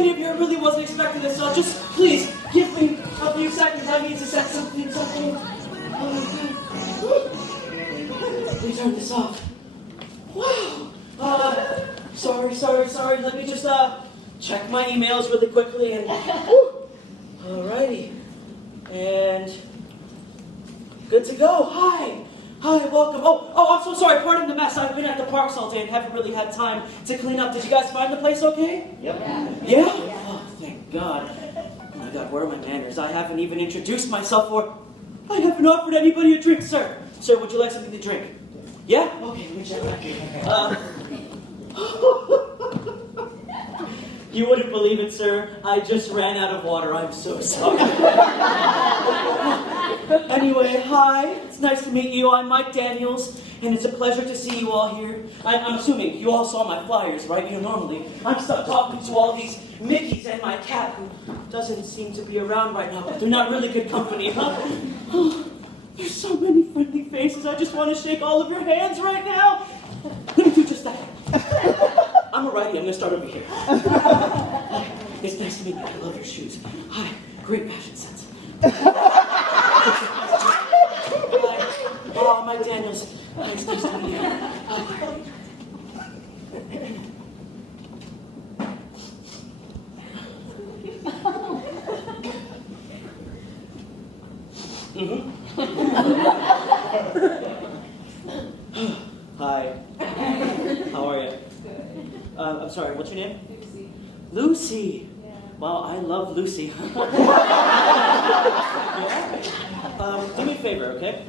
many of you, I really wasn't expecting this, so just please give me a few seconds. I need to set something. Let me turn this off. Wow. Sorry. Let me just check my emails really quickly and. Alrighty. And good to go. Hi, welcome. Oh, I'm so sorry. Pardon the mess. I've been at the parks all day and haven't really had time to clean up. Did you guys find the place okay? Yep. Yeah? Oh, thank God. Oh my God, where are my manners? I haven't even introduced myself or I haven't offered anybody a drink, sir. Sir, would you like something to drink? Yeah? Okay, let me check that. You wouldn't believe it, sir. I just ran out of water. I'm so sorry. Anyway, hi. It's nice to meet you. I'm Mike Daniels, and it's a pleasure to see you all here. I'm assuming you all saw my flyers, right? You know, normally I'm stuck talking to all these Mickeys and my cat, who doesn't seem to be around right now, but they're not really good company, huh? Oh, there's so many friendly faces. I just want to shake all of your hands right now. Let me do just that. I'm a righty. I'm going to start over here. It's nice to meet you. I love your shoes. Hi. Great fashion sense. Oh, Mike Daniels. Nice to meet you. Hi. How are you? I'm sorry, what's your name? Lucy. Yeah. Wow, I love Lucy. Yeah. Do me a favor, okay?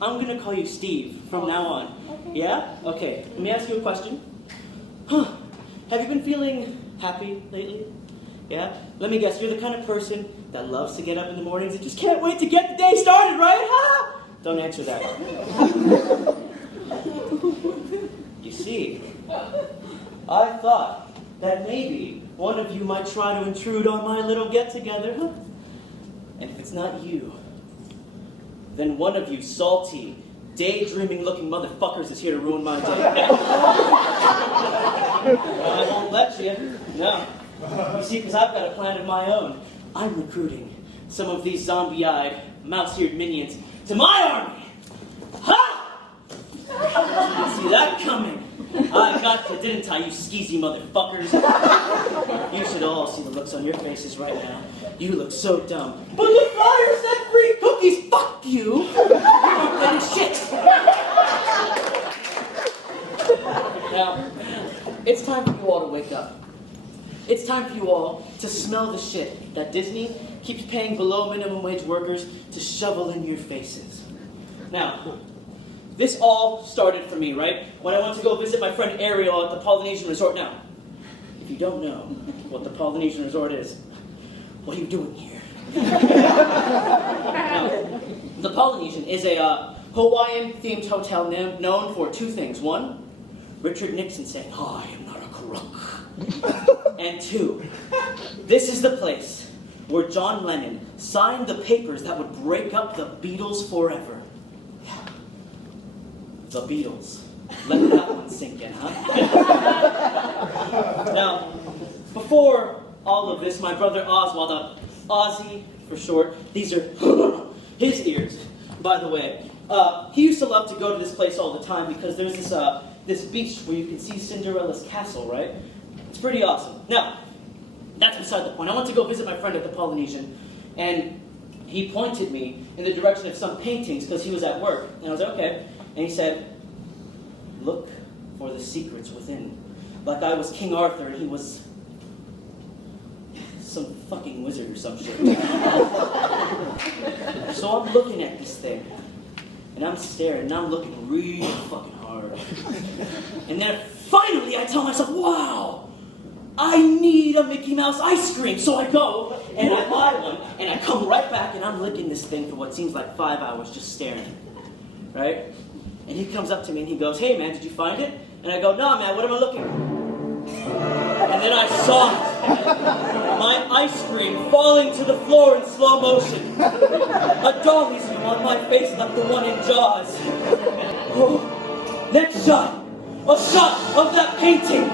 I'm gonna call you Steve from now on. Okay. Yeah? Okay. Let me ask you a question. Have you been feeling happy lately? Yeah? Let me guess, you're the kind of person that loves to get up in the mornings and just can't wait to get the day started, right? Ha! Don't answer that. You see, I thought that maybe one of you might try to intrude on my little get-together, huh? And if it's not you, then one of you salty, daydreaming-looking motherfuckers is here to ruin my day. I won't let you. No. You see, because I've got a plan of my own. I'm recruiting some of these zombie-eyed, mouse-eared minions to my army. Ha! Didn't see that coming. I got you, didn't I, you skeezy motherfuckers? You should all see the looks on your faces right now. You look so dumb. But the flyer said free cookies. Fuck you. You aren't getting shit. Now, it's time for you all to wake up. It's time for you all to smell the shit that Disney keeps paying below minimum wage workers to shovel in your faces. Now, this all started for me, right? When I went to go visit my friend Ariel at the Polynesian Resort. Now, if you don't know what the Polynesian Resort is, what are you doing here? Now, the Polynesian is a Hawaiian-themed hotel known for two things. One, Richard Nixon saying, "I am not a crook." And two, this is the place where John Lennon signed the papers that would break up the Beatles forever. The Beatles. Let that one sink in, huh? Now, before all of this, my brother Oswald, Ozzy for short, these are his ears, by the way. He used to love to go to this place all the time because there's this beach where you can see Cinderella's castle, right? It's pretty awesome. Now, that's beside the point. I went to go visit my friend at the Polynesian, and he pointed me in the direction of some paintings because he was at work. And I was like, okay. And he said, "Look for the secrets within." Like I was King Arthur and he was some fucking wizard or some shit. So I'm looking at this thing, and I'm staring, and I'm looking really fucking hard. And then finally I tell myself, wow, I need a Mickey Mouse ice cream. So I go, and I buy one, and I come right back, and I'm licking this thing for what seems like 5 hours just staring. Right? And he comes up to me and he goes, "Hey man, did you find it?" And I go, "No man, what am I looking for?" And then I saw it. My ice cream falling to the floor in slow motion. A dolly zoom on my face like the one in Jaws. Oh. Next shot. A shot of that painting.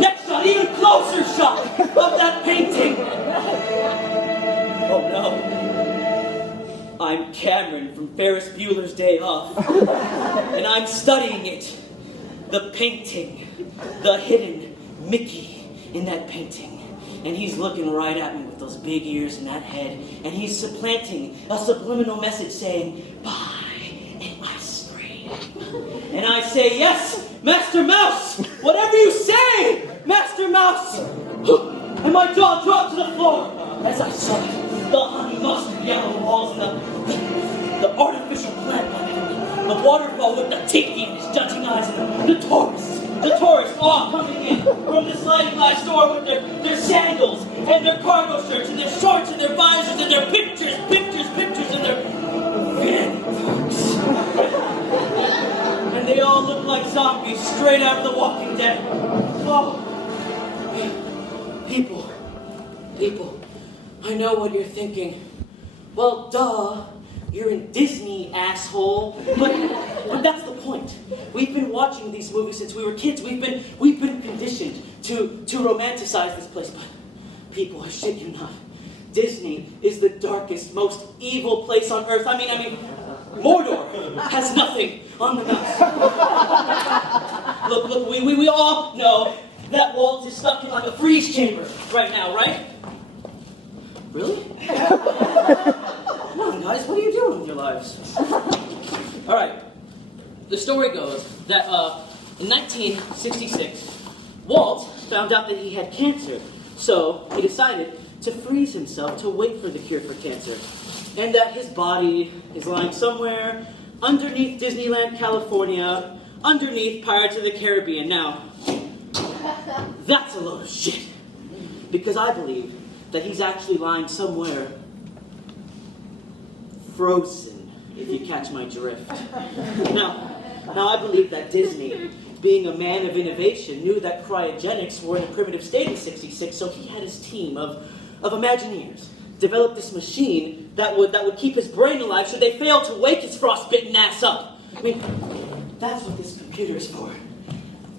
Next shot. an even closer shot of that painting. Oh no. I'm Cameron from Ferris Bueller's Day Off. And I'm studying it. The painting. The hidden Mickey in that painting. And he's looking right at me with those big ears and that head. And he's supplanting a subliminal message saying, buy an ice cream. And I say, yes, Master Mouse! Whatever you say, Master Mouse! And my jaw dropped to the floor as I saw the honey mustard yellow walls and the artificial plant life, the waterfall with the tiki in his judging eyes, and the tourists all coming in from the sliding glass door with their sandals and their cargo shirts and their shorts and their visors and their pictures and their fanny packs. And they all look like zombies straight out of The Walking Dead. Oh, people, I know what you're thinking. Well, duh, you're in Disney, asshole. But that's the point. We've been watching these movies since we were kids. We've been conditioned to romanticize this place. But people, I shit you not, Disney is the darkest, most evil place on earth. I mean, Mordor has nothing on the mouse. Look, we all know that Walt is stuck in like a freeze chamber right now, right? Really? Come on, guys, what are you doing with your lives? All right. The story goes that in 1966, Walt found out that he had cancer, so he decided to freeze himself to wait for the cure for cancer, and that his body is lying somewhere underneath Disneyland, California, underneath Pirates of the Caribbean. Now, that's a load of shit, because I believe that he's actually lying somewhere frozen, if you catch my drift. Now I believe that Disney, being a man of innovation, knew that cryogenics were in a primitive state in '66, so he had his team of Imagineers develop this machine that would keep his brain alive should they fail to wake his frostbitten ass up. I mean, that's what this computer is for.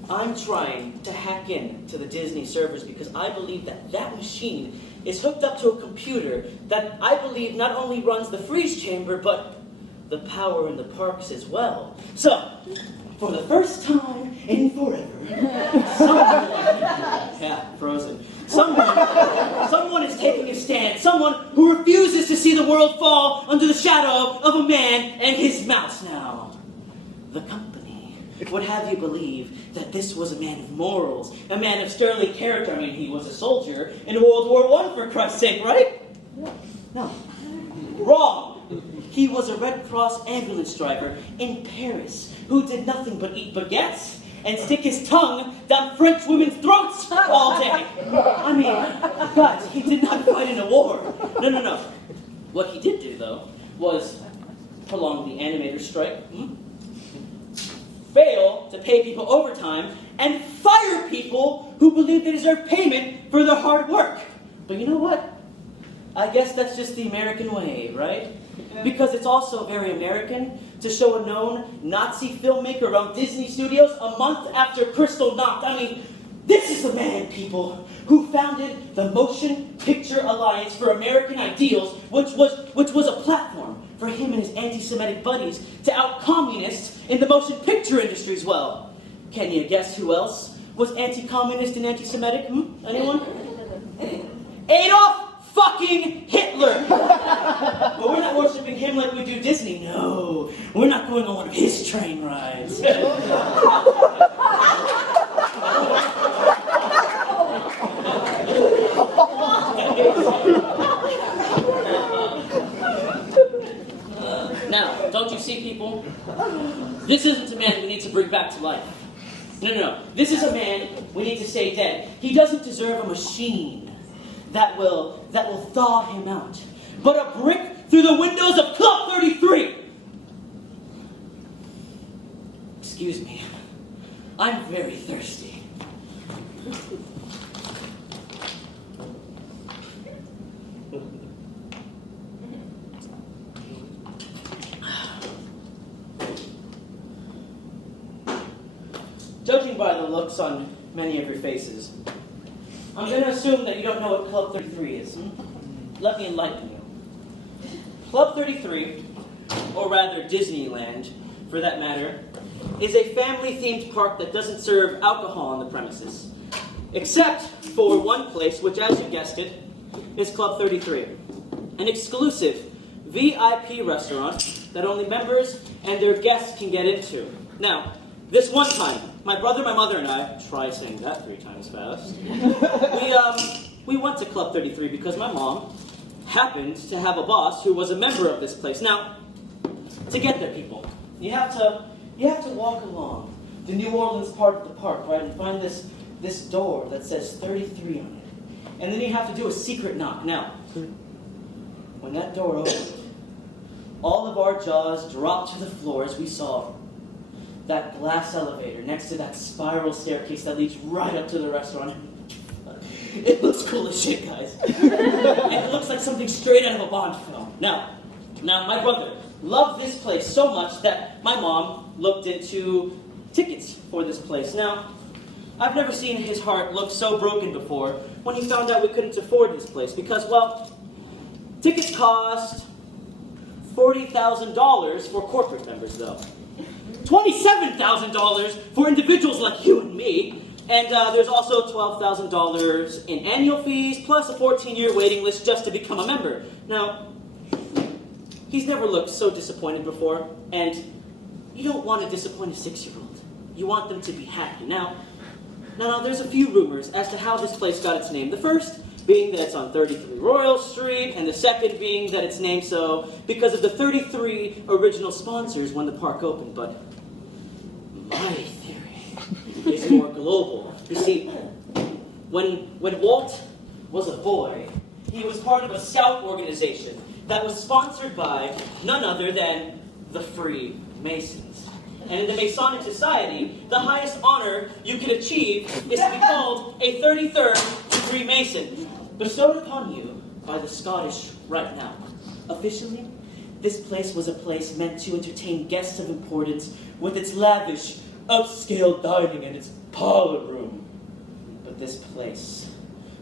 I'm trying to hack into the Disney servers because I believe that machine is hooked up to a computer that I believe not only runs the freeze chamber, but the power in the parks as well. So, for the first time in forever, someone is taking a stand. Someone who refuses to see the world fall under the shadow of a man and his mouse. Now, the company would have you believe that this was a man of morals, a man of sterling character. I mean, he was a soldier in World War I, for Christ's sake, right? No. Wrong. He was a Red Cross ambulance driver in Paris who did nothing but eat baguettes and stick his tongue down French women's throats all day. I mean, guys, he did not fight in a war. No. What he did do, though, was prolong the animator strike, fail to pay people overtime, and fire people who believe they deserve payment for their hard work. But you know what? I guess that's just the American way, right? Because it's also very American to show a known Nazi filmmaker around Disney Studios a month after Crystal knocked. I mean, this is the man, people, who founded the Motion Picture Alliance for American Ideals, which was a platform for him and his anti-Semitic buddies to out communists in the motion picture industry as well. Can you guess who else was anti-communist and anti-Semitic? Anyone? Adolf fucking Hitler! But we're not worshiping him like we do Disney. No, we're not going on one of his train rides. Now, don't you see, people? This isn't a man we need to bring back to life. No. This is a man we need to stay dead. He doesn't deserve a machine that will thaw him out, but a brick through the windows of Club 33. Excuse me. I'm very thirsty. Judging by the looks on many of your faces, I'm going to assume that you don't know what Club 33 is. Let me enlighten you. Club 33, or rather Disneyland, for that matter, is a family-themed park that doesn't serve alcohol on the premises. Except for one place, which, as you guessed it, is Club 33. An exclusive VIP restaurant that only members and their guests can get into. Now, this one time, my brother, my mother, and I, try saying that 3 times fast, we went to Club 33 because my mom happened to have a boss who was a member of this place. Now, to get there, people, you have to walk along the New Orleans part of the park, right, and find this door that says 33 on it. And then you have to do a secret knock. Now, when that door opened, all of our jaws dropped to the floor as we saw that glass elevator next to that spiral staircase that leads right up to the restaurant. It looks cool as shit, guys. And it looks like something straight out of a Bond film. Now, my brother loved this place so much that my mom looked into tickets for this place. Now, I've never seen his heart look so broken before when he found out we couldn't afford this place because, well, tickets cost $40,000 for corporate members, though. $27,000 for individuals like you and me. And there's also $12,000 in annual fees, plus a 14-year waiting list just to become a member. Now, he's never looked so disappointed before, and you don't want to disappoint a 6-year-old. You want them to be happy. Now, there's a few rumors as to how this place got its name. The first being that it's on 33 Royal Street, and the second being that it's named so because of the 33 original sponsors when the park opened. But my theory is more global. You see, when Walt was a boy, he was part of a scout organization that was sponsored by none other than the Freemasons. And in the Masonic Society, the highest honor you can achieve is to be called a 33rd degree Mason, bestowed upon you by the Scottish right now. Officially, this place was a place meant to entertain guests of importance with its lavish, upscale dining and its parlor room. But this place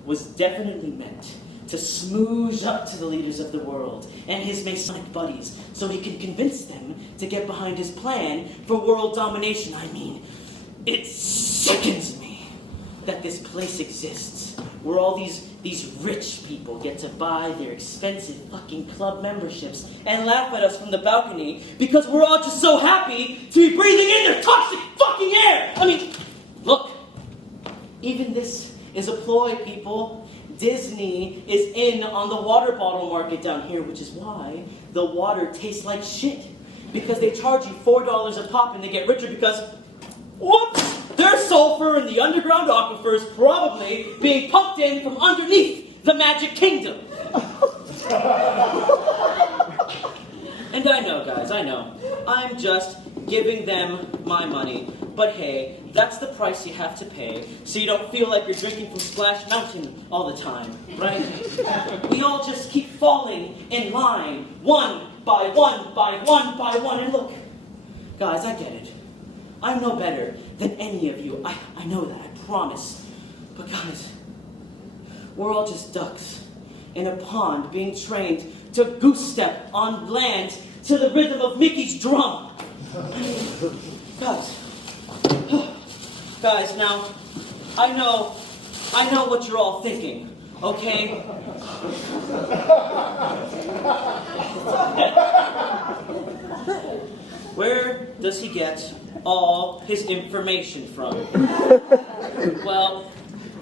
was definitely meant to smooze up to the leaders of the world and his Masonic buddies so he can convince them to get behind his plan for world domination. I mean, it sickens me that this place exists where all these rich people get to buy their expensive fucking club memberships and laugh at us from the balcony because we're all just so happy to be breathing in their toxic fucking air. I mean, look, even this is a ploy, people. Disney is in on the water bottle market down here, which is why the water tastes like shit. Because they charge you $4 a pop and they get richer because, whoops, there's sulfur in the underground aquifers probably being pumped in from underneath the Magic Kingdom. And I know, guys, I know. I'm just giving them my money. But hey, that's the price you have to pay, so you don't feel like you're drinking from Splash Mountain all the time, right? We all just keep falling in line, one by one by one by one. And look, guys, I get it. I'm no better than any of you. I know that, I promise. But guys, we're all just ducks in a pond being trained to goose step on land to the rhythm of Mickey's drum. Guys, now, I know what you're all thinking, okay? Where does he get all his information from? Well,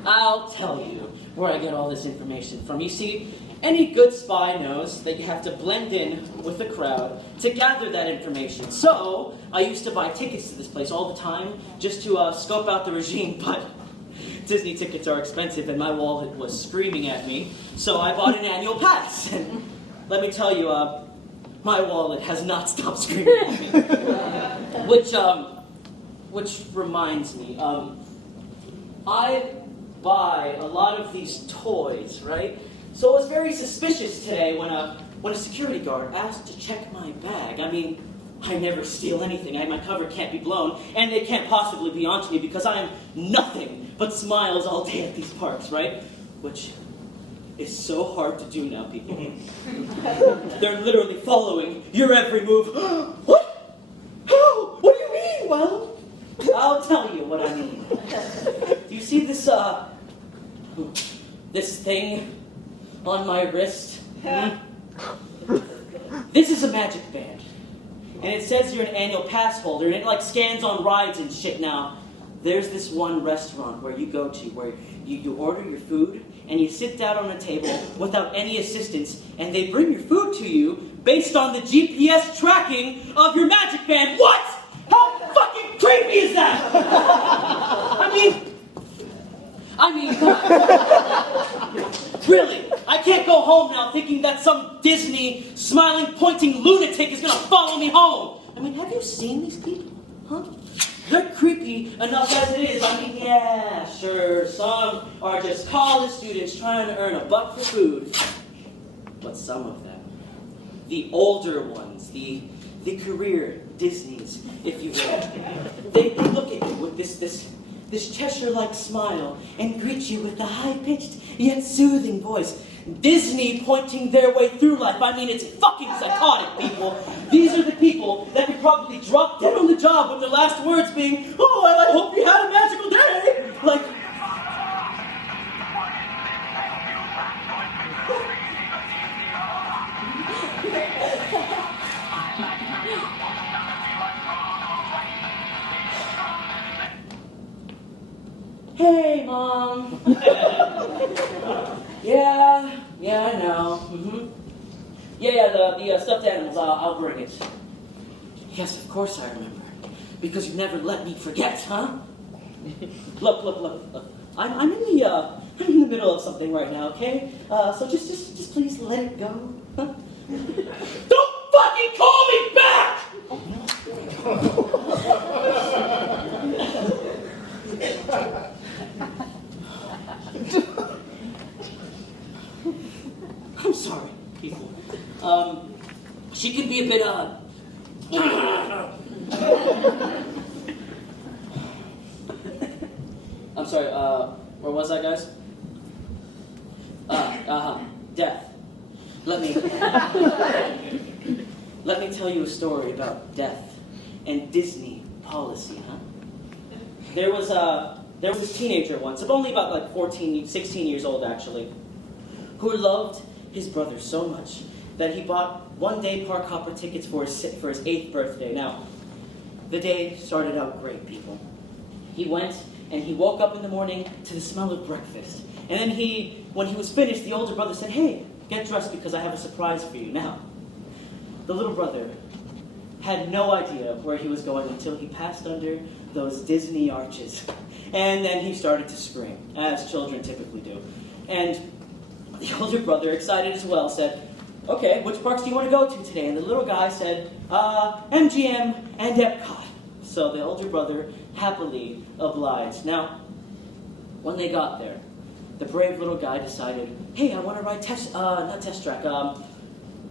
I'll tell you where I get all this information from. You see, any good spy knows that you have to blend in with the crowd to gather that information. So, I used to buy tickets to this place all the time just to scope out the regime, but Disney tickets are expensive and my wallet was screaming at me, so I bought an annual pass. And let me tell you, my wallet has not stopped screaming at me. Which reminds me, I buy a lot of these toys, right? So I was very suspicious today when a security guard asked to check my bag. I mean, I never steal anything. My cover can't be blown, and they can't possibly be onto me because I'm nothing but smiles all day at these parks, right? Which is so hard to do now, people. They're literally following your every move. What? How? What do you mean? Well, I'll tell you what I mean. Do you see this, this thing on my wrist? This is a magic band. And it says you're an annual pass holder, and it like scans on rides and shit now. There's this one restaurant where you go to where you order your food, and you sit down on a table without any assistance, and they bring your food to you based on the GPS tracking of your magic band. What? How fucking creepy is that? I mean, really, I can't go home now thinking that some Disney, smiling, pointing lunatic is gonna follow me home. I mean, have you seen these people? Huh? They're creepy enough as it is. I mean, yeah, sure, some are just college students trying to earn $1 for food. But some of them, the older ones, the career Disneys, if you will, they look at you with this Cheshire-like smile and greet you with a high-pitched yet soothing voice. Disney pointing their way through life. I mean, it's fucking psychotic, people. These are the people that could probably drop dead on the job with their last words being, "Oh, I hope you had a magical day." Like, "Hey, Mom." Yeah, I know. Yeah, the stuffed animals, I'll bring it. Yes, of course I remember. Because you never let me forget, huh? Look. I'm in the middle of something right now, okay? So just please let it go. Huh? Don't fucking call me back! I'm sorry, people. She can be a bit, I'm sorry, where was I, guys? Death. Let me tell you a story about death and Disney policy, huh? There was this teenager once, of only about like 16 years old actually, who loved his brother so much that he bought one-day park hopper tickets for his 8th birthday. Now, the day started out great, people. He went and he woke up in the morning to the smell of breakfast. And then when he was finished, the older brother said, "Hey, get dressed because I have a surprise for you." Now, the little brother had no idea where he was going until he passed under those Disney arches. And then he started to scream, as children typically do. And the older brother, excited as well, said, "Okay, which parks do you want to go to today?" And the little guy said, MGM and Epcot. So the older brother happily obliged. Now, when they got there, the brave little guy decided, "Hey, I want to ride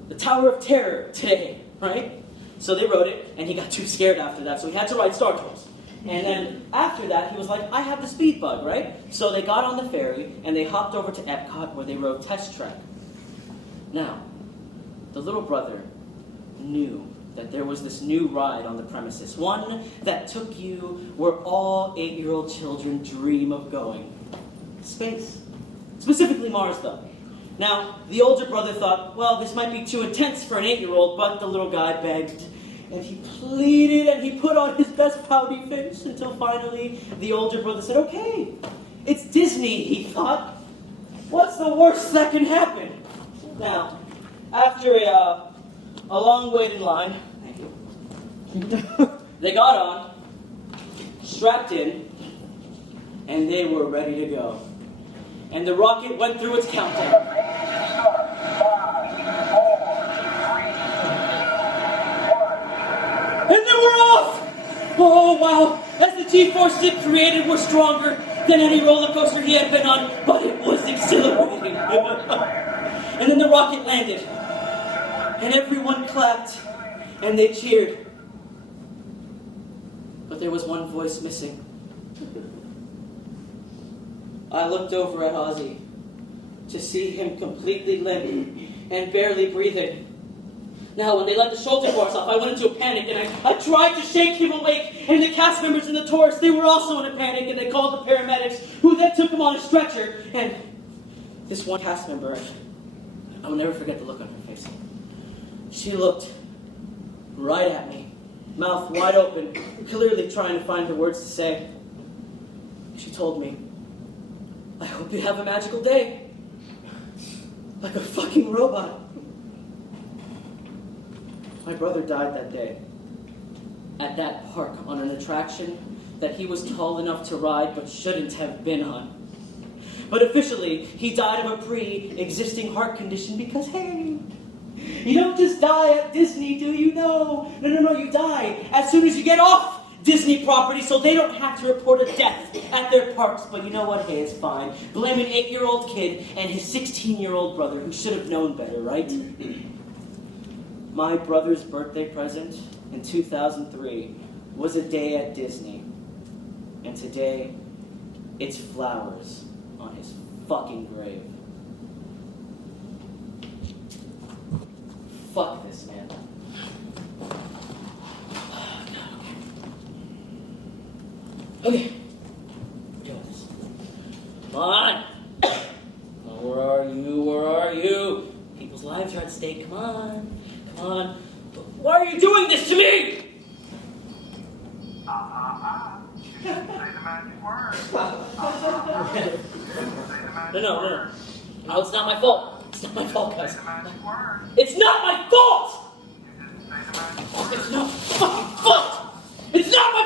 the Tower of Terror today," right? So they rode it, and he got too scared after that, so he had to ride Star Tours. And then after that, he was like, "I have the speed bug," right? So they got on the ferry, and they hopped over to Epcot, where they rode Test Track. Now, the little brother knew that there was this new ride on the premises, one that took you where all 8-year-old children dream of going. Space. Specifically Mars, though. Now, the older brother thought, well, this might be too intense for an 8-year-old, but the little guy begged, and he pleaded, and he put on his best pouty face, until finally the older brother said, "Okay, it's Disney," he thought. "What's the worst that can happen?" Now, after a long wait in line, thank you, they got on, strapped in, and they were ready to go. And the rocket went through its countdown. And then we're off! Oh, wow. As the G-forces it created were stronger than any roller coaster he had been on, but it was exhilarating. And then the rocket landed. And everyone clapped, and they cheered. there was one voice missing. I looked over at Ozzy to see him completely limp and barely breathing. Now, when they let the shoulder bars off, I went into a panic, and I tried to shake him awake, and the cast members in the chorus, they were also in a panic, and they called the paramedics, who then took him on a stretcher, and this one cast member, I will never forget the look on her face. She looked right at me, mouth wide open, clearly trying to find the words to say. She told me, "I hope you have a magical day." Like a fucking robot. My brother died that day, at that park, on an attraction that he was tall enough to ride but shouldn't have been on. But officially, he died of a pre-existing heart condition because, hey, you don't just die at Disney, do you? No, you die as soon as you get off Disney property, so they don't have to report a death at their parks. But you know what? Hey, it's fine. Blame an 8-year-old kid and his 16-year-old brother who should have known better, right? My brother's birthday present in 2003 was a day at Disney. And today, it's flowers on his fucking grave. Fuck this, man. Okay. Deal with this. Come on! Where are you? Where are you? People's lives are at stake. Come on. Come on. Why are you doing this to me? You didn't say the magic word. No. No, it's not my fault. It's not my fault, guys. Say the magic word. It's not my fault! You didn't say the magic word. It's not fucking fault! It's not my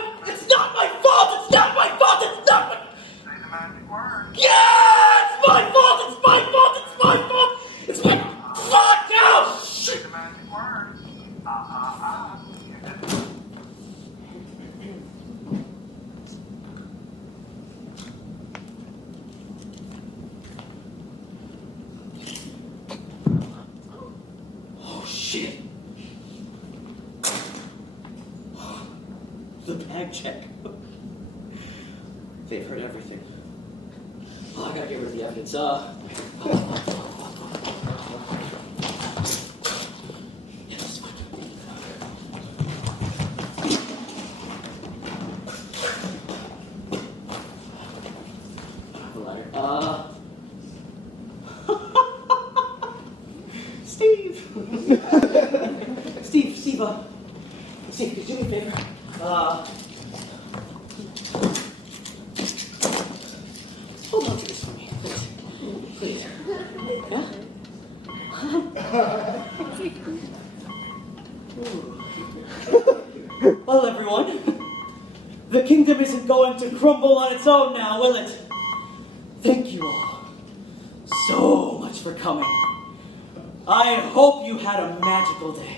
fault! It's not my fault! It's not my... Say the magic word. Yeah! It's my fault! It's my fault! It's my fault! It's my... Fuck now! Say the magic word. You didn't. Oh, shit. The bag check. They've heard everything. Oh, I gotta get rid of the evidence. Yeah, this is fine. The ladder. Steve! Steve, could you do me a favor? Hold on to this for me, please. Huh? Well, everyone, the kingdom isn't going to crumble on its own now, will it? Thank you all so much for coming. I hope you had a magical day.